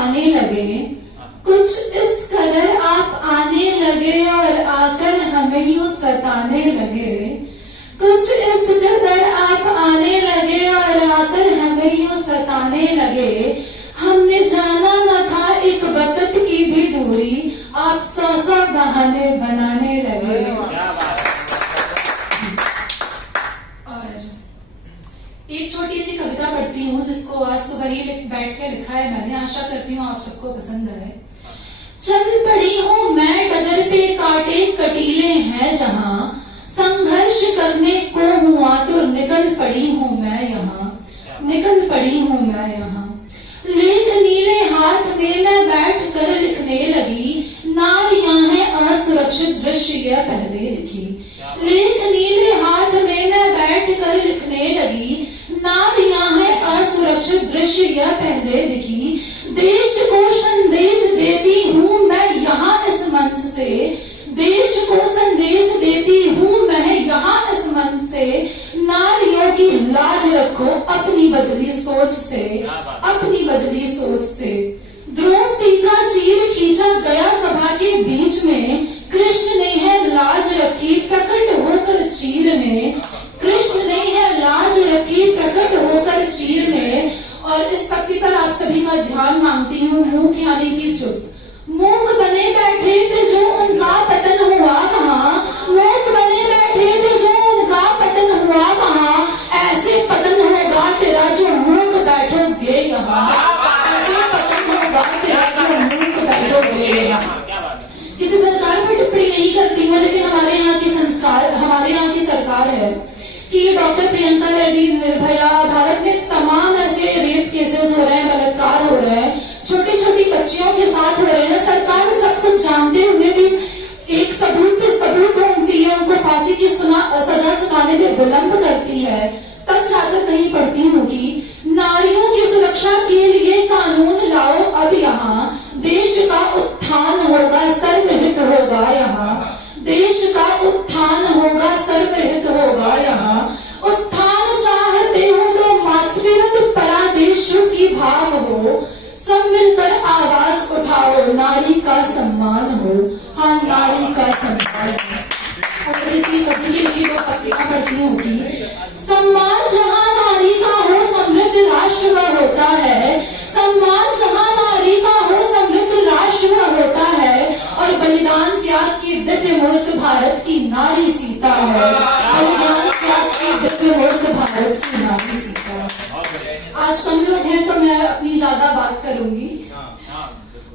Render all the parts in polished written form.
पाने लगे, कुछ इस कदर आप आने लगे और आकर हमें यूं सताने लगे, कुछ इस कदर आप आने लगे और आकर हमें यूं सताने लगे। हमने जाना न था एक वक्त की भी दूरी, आप 100 बहाने बनाने लगे। और एक छोटी सी कविता पढ़ती हूँ जिसको आज सुबह ही बैठ के लिखा है मैंने, आशा करती हूँ आप सबको पसंद आए। चल पड़ी हूँ मैं डगर पे, कांटे कटीले हैं जहां, संघर्ष करने को हूँ आतुर, निकल पड़ी हूँ मैं यहाँ, निकल पड़ी हूँ मैं यहाँ। लेख नीले हाथ में मैं बैठ कर लिखने लगी, नारियां हैं असुरक्षित दृश्य यह पहले दिखी। लेख नीले हाथ में मैं बैठ कर लिखने लगी, नारियां हैं असुरक्षित दृश्य यह पहले दिखी। देश को संदेश देती हूँ मैं यहाँ इस मंच से, देश को संदेश देती हूँ मैं यहाँ इस मंच से। नारियों की लाज रखो अपनी बदली सोच से, अपनी बदली सोच से। द्रौपदी का चीर खींचा गया सभा के बीच में, कृष्ण ने है लाज रखी प्रकट होकर चीर में, कृष्ण ने है लाज रखी प्रकट होकर चीर में। और इस पंक्ति पर आप सभी का ध्यान मांगती हूँ, मूक यानी कि चुप। मूक बने बैठे थे जो उनका पतन हुआ वहां, मूक बने बैठे थे जो उनका पतन हुआ वहां, ऐसे पतन होगा तेरा जो मूक बैठोगे यहाँ, ऐसे पतन होगा तेरा जो मूक बैठोगे यहाँ। किसी सरकार पर टिप्पणी नहीं करती हूँ, लेकिन हमारे यहाँ की संस्कार, हमारे यहाँ की सरकार है कि डॉक्टर प्रियंका रेड्डी, निर्भया, भारत में तमाम ऐसे रेप केसेस हो रहे हैं, बलात्कार हो रहे हैं, छोटी छोटी बच्चियों के साथ हो रहे हैं। सरकार सब कुछ जानते हुए भी एक सबूत पे सबूत ढूंढती है, उनको फांसी की सजा सुनाने में विलंब करती है। तब जाकर कहीं पढ़ती हूँ कि नारियों की सुरक्षा के लिए कानून लाओ अब यहाँ, देश का उत्थान होगा सर्वहित होगा यहाँ, देश का उत्थान होगा सर्वहित होगा यहाँ। उत्थान चाहते हो तो मातृत्व परादेशों की भाव हो, सब मिलकर आवाज उठाओ नारी का सम्मान हो, हाँ नारी का सम्मान हो। और इसकी कभी लिखी वो पत्रिका पढ़ती हूँ कि सम्मान जहाँ नारी का हो समृद्ध राष्ट्र वह होता है, सम्मान जहाँ नारी का हो समृद्ध राष्ट्र वह होता है। और बलिदान त्याग की दिव्य मूर्त भारत की नारी सीता है, बलिदान त्याग की दिव्य मूर्त भारत की नारी सीता है। आज कम लोग हैं तो मैं अपनी ज्यादा बात करूंगी।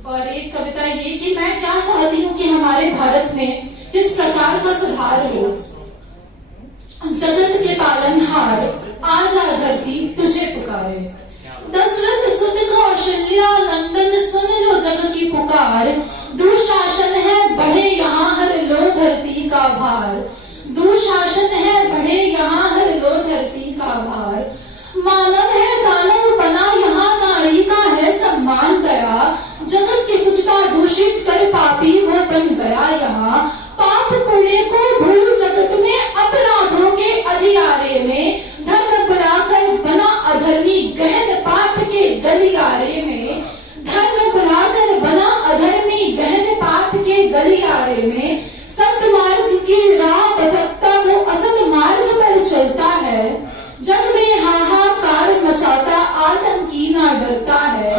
और एक कविता ये कि मैं क्या चाहती हूँ कि हमारे भारत में किस प्रकार का सुधार हो। जगत के पालनहार आजा धरती तुझे पुकारे, दशरथ सुत कौशल्या नंदन सुन लो जग की पुकार। दुशासन है बढ़े यहाँ हर लो धरती का भार, दुशासन है बढ़े यहाँ हर लो धरती का भार। मानव है दानव बना यहाँ नारी का है सम्मान गया, जगत की शुचिता दूषित कर पापी वो बन गया यहाँ। पाप पुण्य को भूल जगत में अपराधों के अधियारे में, धर्म बुलाकर बना अधर्मी गहन पाप के गलियारे में, धर्म बुलाकर बना अधर्मी गहन पाप के गलियारे में। सत्मार्ग की राह भटकता वो असत मार्ग पर चलता है, जग में हाहाकार मचाता आतंकी ना डरता है।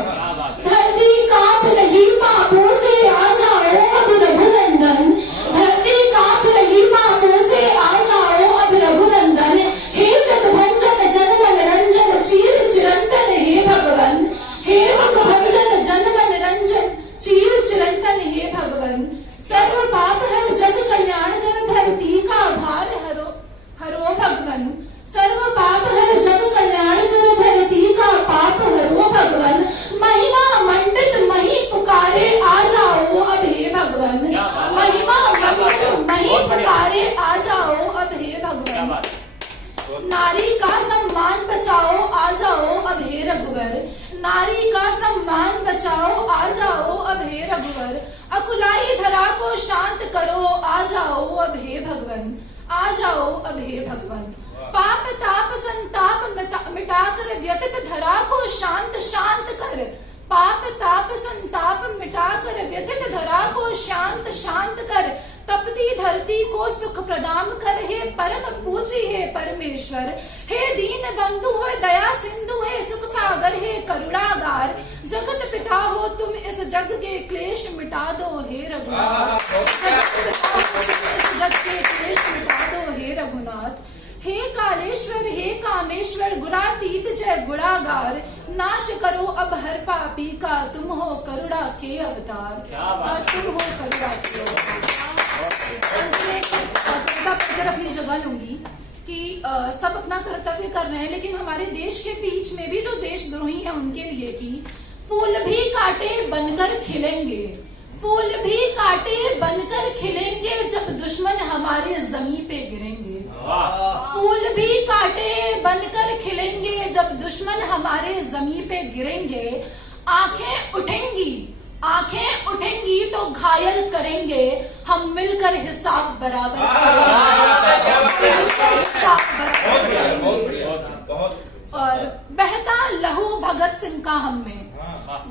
धरती कांप रही पापों से आ जाओ अब रघुनंदन, धरती कांप रही पापों से आ जाओ अब रघुनंदन। हे जगभंजन जन मन रंजन चीर चिरंतन हे भगवन, हे भगभंजन जन मन रंजन चीर चिरंतन हे भगवन। सर्व पाप हर जग कल्याण कर धरती का भार हरो हरो भगवन, सर्व पाप हर जग कल्याण कर धरती का पाप हरो भगवन। महिमा मंडित मही पुकारे आ जाओ अब हे भगवन, महिमा मंडित मही पुकारे आ जाओ अब हे भगवन। नारी का सम्मान बचाओ आ जाओ अब हे रघुवर, नारी का सम्मान बचाओ आ जाओ अब हे रघुवर। अकुलाई धरा को शांत करो आ जाओ अब हे भगवन, आ जाओ अब हे भगवन। पाप ताप संताप मिटाकर व्यतीत धरा को शांत शांत कर, पाप ताप संताप मिटाकर व्यथित धरा को शांत शांत कर, तपती धरती को सुख प्रदान कर। हे परम पूजी हे परमेश्वर, हे दीन बंधु है दया सिंधु है सुख सागर हे करुणागार, जगत पिता हो तुम इस जग के क्लेश मिटा दो हे रघुनाथ। इस जग के क्लेश मिटा दो हे रघुनाथ। हे कालेश्वर हे कामेश्वर गुणातीत जय गुणागार, नाश करो अब हर पापी का तुम हो करुणा के अवतार। तुम हो करुणा के अवतार। पढ़कर अपनी जगह लूंगी कि सब अपना कर्तव्य कर रहे हैं, लेकिन हमारे देश के बीच में भी जो देशद्रोही है उनके लिए कि फूल भी काटे बनकर खिलेंगे, फूल भी काटे बनकर खिलेंगे जब दुश्मन हमारे जमीन पे गिरेंगे। फूल भी काटे बनकर खिलेंगे जब दुश्मन हमारे जमीन पे गिरेंगे। आंखें उठेंगी, आंखें उठेंगी तो घायल करेंगे, हम मिलकर हिसाब बराबर करेंगे, मिलकर हिसाब बराबर करेंगे। और बहता लहू भगत सिंह का हम में,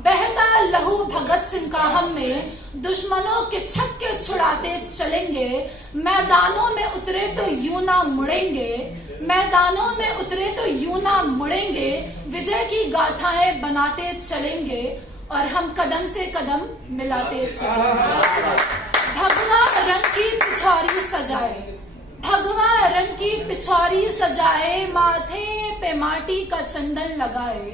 बहता लहू भगत सिंह का हम में, दुश्मनों के छक्के छुड़ाते चलेंगे। मैदानों में उतरे तो यूं ना मुड़ेंगे, मैदानों में उतरे तो यूं ना मुड़ेंगे, विजय की गाथाएं बनाते चलेंगे और हम कदम से कदम मिलाते चलेंगे। भगवा रंग की पिछौरी सजाए, भगवा रंग की पिछौरी सजाए, माथे पे माटी का चंदन लगाए।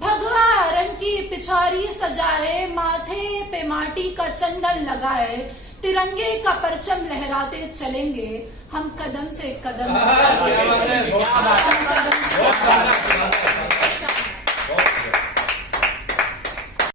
भगवा रंग की पिछौरी सजाए, माथे पे माटी का चंदन लगाए, तिरंगे का परचम लहराते चलेंगे, हम कदम से कदम मिलाते चलेंगे।